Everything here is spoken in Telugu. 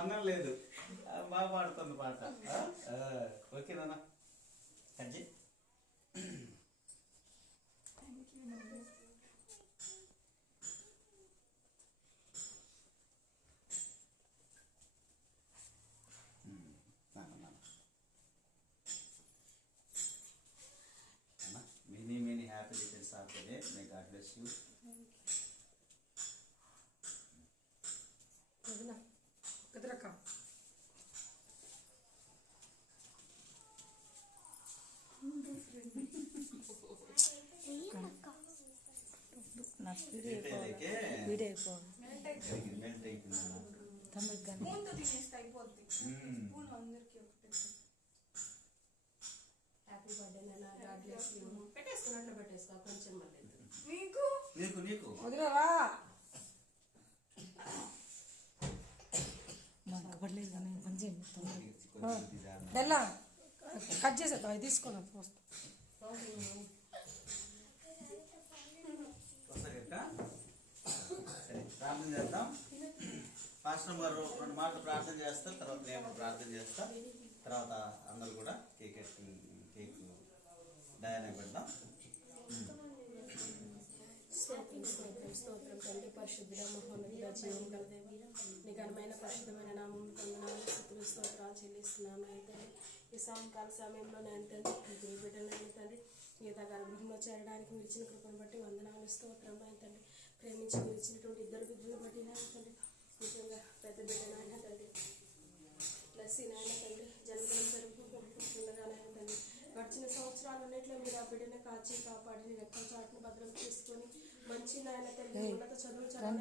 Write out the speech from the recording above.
సంబంధం లేదు. బాగా పాడుతుంది పాట. ఓకేనా కజ్జి? Many happy returns of the day. May God bless you. Happy birthday నాన్న, గాడ్ బ్లెస్ యూ. పెట్టేసుకున్నట్లు పెట్టేసుకో కొంచెం మళ్ళీ నీకు వదిలేవా బెల్లం కట్ చేసేద్దాం, అవి తీసుకున్నాం ప్రార్థన చేద్దాం. పాస్టర్ గారు 2 మాటలు ప్రార్థన చేస్తారు, తర్వాత నేను ప్రార్థన చేస్తా, తర్వాత అందరూ కూడా కేక్ దయాన్ని పెడదాం. స్తోత్రం తండ్రి, పరిశుద్ధుడ మహోన్నతుడ జీవం గల దేవ, నీ ఘనమైన పరిశుద్ధమైన నామం కొందనాలు స్తుతులు స్తోత్రాలు చెల్లిస్తున్నాను. అయితే ఈ సాయంకాల సమయంలో నేను తండ్రి బిడ్డలైన తండ్రి ఈత గర్భంలో చేరడానికి మీరు ఇచ్చిన కృపను బట్టి వందనాలు స్తోత్రం. తండ్రి ప్రేమించి మీరు ఇచ్చినటువంటి 2 బిడ్డలు బట్టి నాయన తండ్రి, ముఖ్యంగా పెద్ద బిడ్డనైనా తండ్రి లస్సీ నాయన తండ్రి జన్మదినం జరుపుకుంటుండగానైనా తండ్రి గడిచిన సంవత్సరాలన్నింటిలో మీరు ఆ బిడ్డను కాచి కాపాడి రెక్కల చాటును భద్రం చేసుకొని మంచి నాయన తండ్రి ఉన్నత చదువులు చదవడానికి